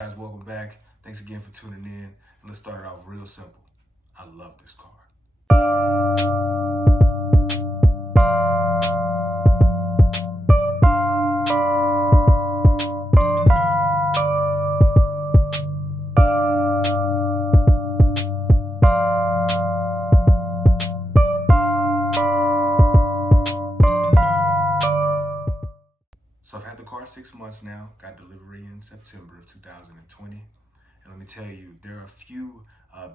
Guys, welcome back. Thanks again for tuning in. And let's start it off real simple. I love this car. So I've had the car 6 months now, got delivery in September of 2020. And let me tell you, there are a few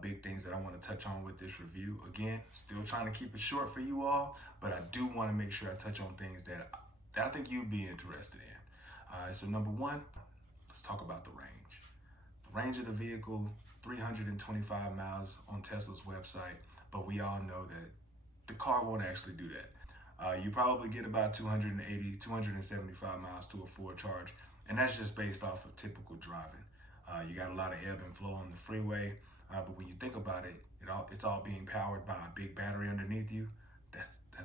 big things that I want to touch on with this review. Again, still trying to keep it short for you all, but I do want to make sure I touch on things that I think you'd be interested in. So number one, let's talk about the range. The range of the vehicle, 325 miles on Tesla's website, but we all know that the car won't actually do that. You probably get about 280, 275 miles to a full charge, and that's just based off of typical driving. You got a lot of ebb and flow on the freeway, but when you think about it, it's all being powered by a big battery underneath you.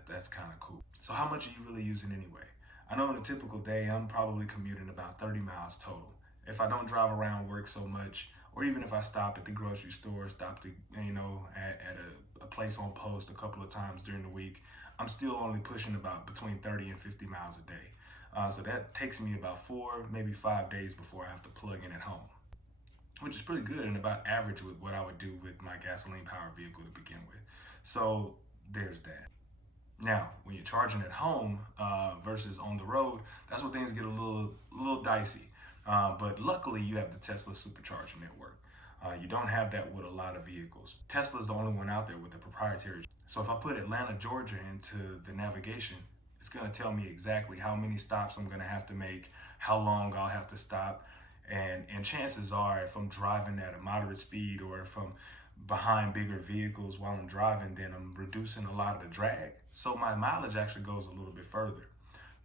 That's kind of cool. So how much are you really using anyway? I know on a typical day, I'm probably commuting about 30 miles total. If I don't drive around work so much, or even if I stop at the grocery store, stop to, at a place on post a couple of times during the week, I'm still only pushing about between 30 and 50 miles a day. So that takes me about 4, maybe 5 days before I have to plug in at home, which is pretty good and about average with what I would do with my gasoline powered vehicle to begin with. So there's that. Now, when you're charging at home versus on the road, that's where things get a little dicey. But luckily, you have the Tesla supercharger network. You don't have that with a lot of vehicles. Tesla's the only one out there with a proprietary. So if I put Atlanta, Georgia into the navigation, it's going to tell me exactly how many stops I'm going to have to make, how long I'll have to stop. And chances are, if I'm driving at a moderate speed or if I'm behind bigger vehicles while I'm driving, then I'm reducing a lot of the drag. So my mileage actually goes a little bit further.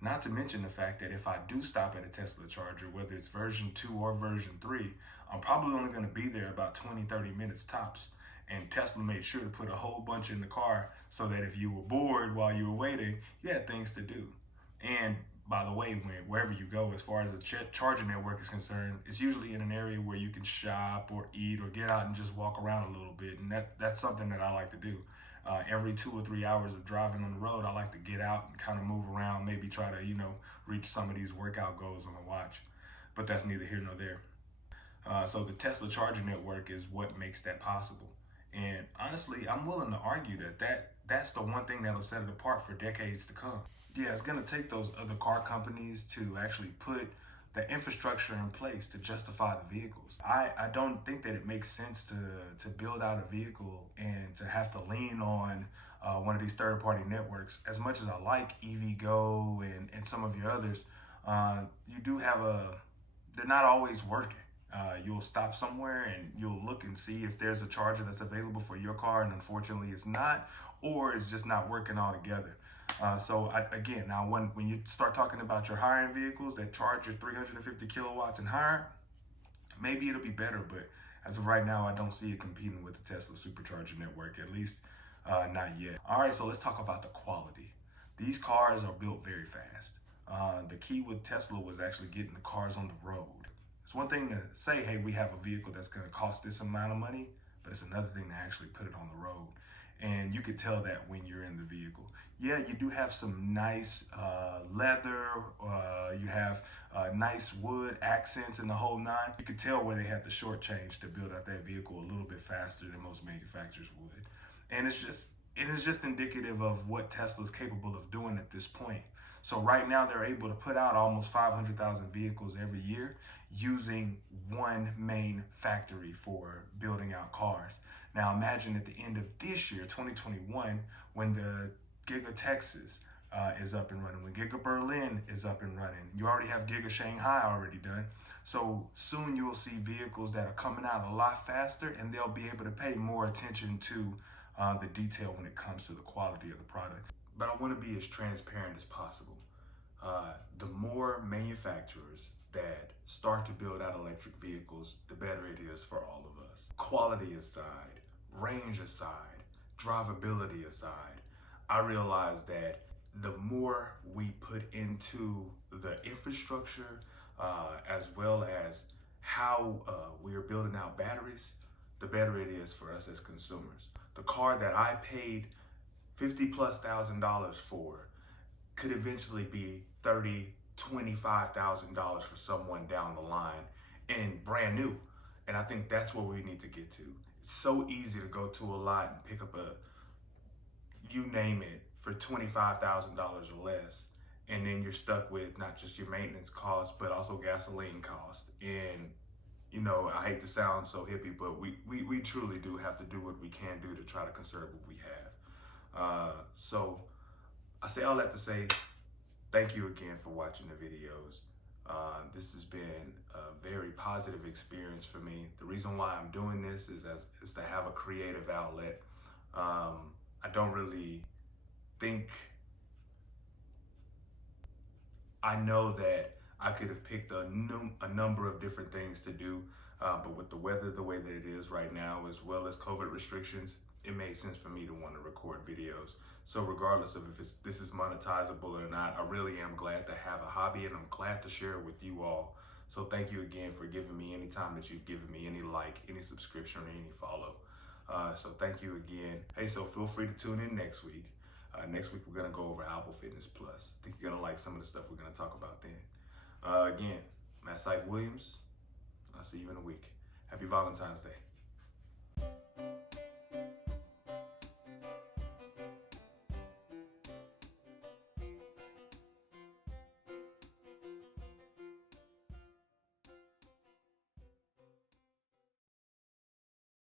Not to mention the fact that if I do stop at a Tesla charger, whether it's version 2 or version 3, I'm probably only going to be there about 20, 30 minutes tops. And Tesla made sure to put a whole bunch in the car so that if you were bored while you were waiting, you had things to do. And by the way, wherever you go, as far as the charging network is concerned, it's usually in an area where you can shop or eat or get out and just walk around a little bit. And that's something that I like to do. Every 2 or 3 hours of driving on the road, I like to get out and kind of move around, maybe try to, reach some of these workout goals on the watch. But that's neither here nor there. So the Tesla charging network is what makes that possible. And honestly, I'm willing to argue that's the one thing that'll set it apart for decades to come. Yeah, it's going to take those other car companies to actually put the infrastructure in place to justify the vehicles. I don't think that it makes sense to build out a vehicle and to have to lean on one of these third-party networks. As much as I like EVgo and some of your others, you do have they're not always working. You'll stop somewhere and you'll look and see if there's a charger that's available for your car, and unfortunately it's not, or it's just not working altogether. Again, now when you start talking about your higher end vehicles that charge your 350 kilowatts and higher, maybe it'll be better, but as of right now, I don't see it competing with the Tesla supercharger network, at least not yet. All right, so let's talk about the quality. These cars are built very fast. The key with Tesla was actually getting the cars on the road. It's one thing to say, hey, we have a vehicle that's going to cost this amount of money, but it's another thing to actually put it on the road. And you could tell that when you're in the vehicle. Yeah, you do have some nice leather, you have nice wood accents and the whole nine. You could tell where they had the short change to build out that vehicle a little bit faster than most manufacturers would. And it is just indicative of what Tesla's capable of doing at this point. So right now they're able to put out almost 500,000 vehicles every year using one main factory for building out cars. Now imagine at the end of this year, 2021, when the Giga Texas is up and running, when Giga Berlin is up and running. You already have Giga Shanghai already done. So soon you'll see vehicles that are coming out a lot faster, and they'll be able to pay more attention to the detail when it comes to the quality of the product. But I want to be as transparent as possible. The more manufacturers that start to build out electric vehicles, the better it is for all of us. Quality aside, range aside, drivability aside, I realize that the more we put into the infrastructure, as well as how we are building out batteries, the better it is for us as consumers. The car that I paid $50,000+ for could eventually be $25,000 for someone down the line and brand new. And I think that's where we need to get to. It's so easy to go to a lot and pick up you name it, for $25,000 or less. And then you're stuck with not just your maintenance costs, but also gasoline costs. And, I hate to sound so hippie, but we truly do have to do what we can do to try to conserve what we have. So I say all that to say, thank you again for watching the videos. This has been a very positive experience for me. The reason why I'm doing this is to have a creative outlet. I don't really think, I know that I could have picked a number of different things to do, but with the weather the way that it is right now, as well as COVID restrictions, it made sense for me to want to record videos. So regardless of if this is monetizable or not, I really am glad to have a hobby, and I'm glad to share it with you all. So thank you again for giving me any time that you've given me, any like, any subscription, or any follow. So thank you again. Hey, so feel free to tune in next week. Next week, we're going to go over Apple Fitness Plus. I think you're going to like some of the stuff we're going to talk about then. Again, Matt Syke Williams. I'll see you in a week. Happy Valentine's Day.